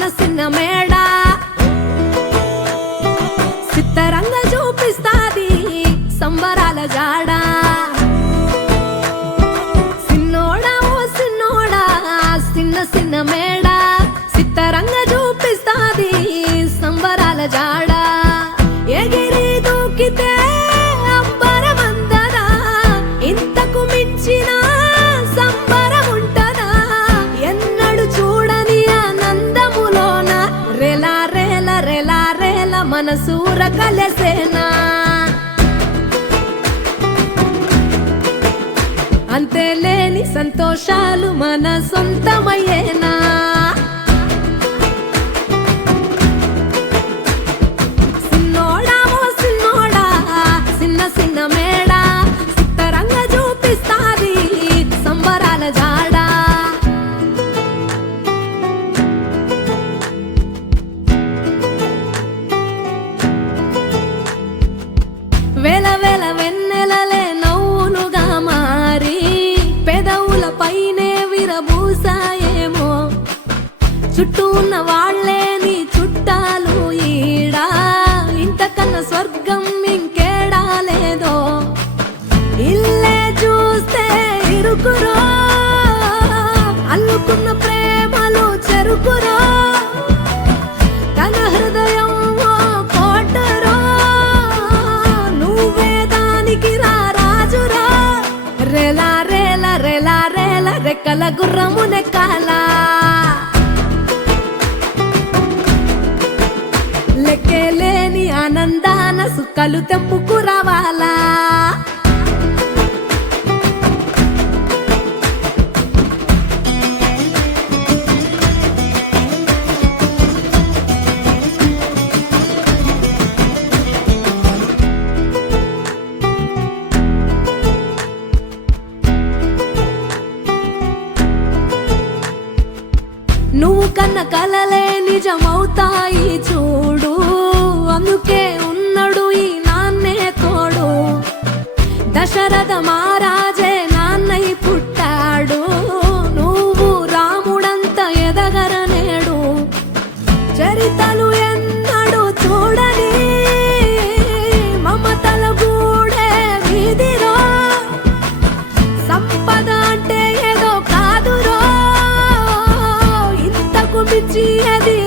చిన్న చిన్న మేడ సిత్తరంగా చూపిస్తాది సంబరాల జాడ సిన్నోడా ఓ సిన్నోడా చిన్న చిన్న మేడ సిత్తరంగా చూపిస్తాది సంబరాల జాడ ఎగిరి దూకితే అంబరమందదా ఇంతకు మించిన సంబరం ఉంటదా ఎన్నడు చూడని ఆనందములోన రెలా రేల రెలా రేల మనసూర కలసేనా అంతే లేని సంతోషాలు మన సొంతమయ్యేనా సిన్నోడా ఓ సిన్నోడా చిన్న చిన్న మేడ సిత్తరంగా చూపిస్తాది సంబరాల జాడ వేల వేల వెన్నెలలే నవ్వునుగా మారి పెదవుల పైనే విరబూసాయేమో చుట్టూ ఉన్న వాళ్ళే నీ చుట్టాలు ఈడా ఇంతకన్నా స్వర్గం ఇంకేడా లేదో ఇల్లే చూస్తే ఇరుకురో అల్లుకున్న ప్రేమలు చెరుకురో తన హృదయం ఓ కోటరో నువ్వే దానికి రాజురా రెలా రేల రెలా రేల రెక్కల గుర్రము నెక్కాలా లెక్కేలేని ఆనందాన సుక్కలు తెంపుకు రావాలా నువ్వు కన్న కలలే నిజమవుతాయి చూడు అందుకే ఉన్నాడు ఈ నాన్నే తోడు దశరథ మహారాజే నాన్నై పుట్టాడు నువ్వు రాముడంత ఎదగరనేడు చరితలు ఎన్నడు చూడని మమతల గూడే వీధిరో సంపద అంటే ఏదో కాదురో ఇంతకు మించి అది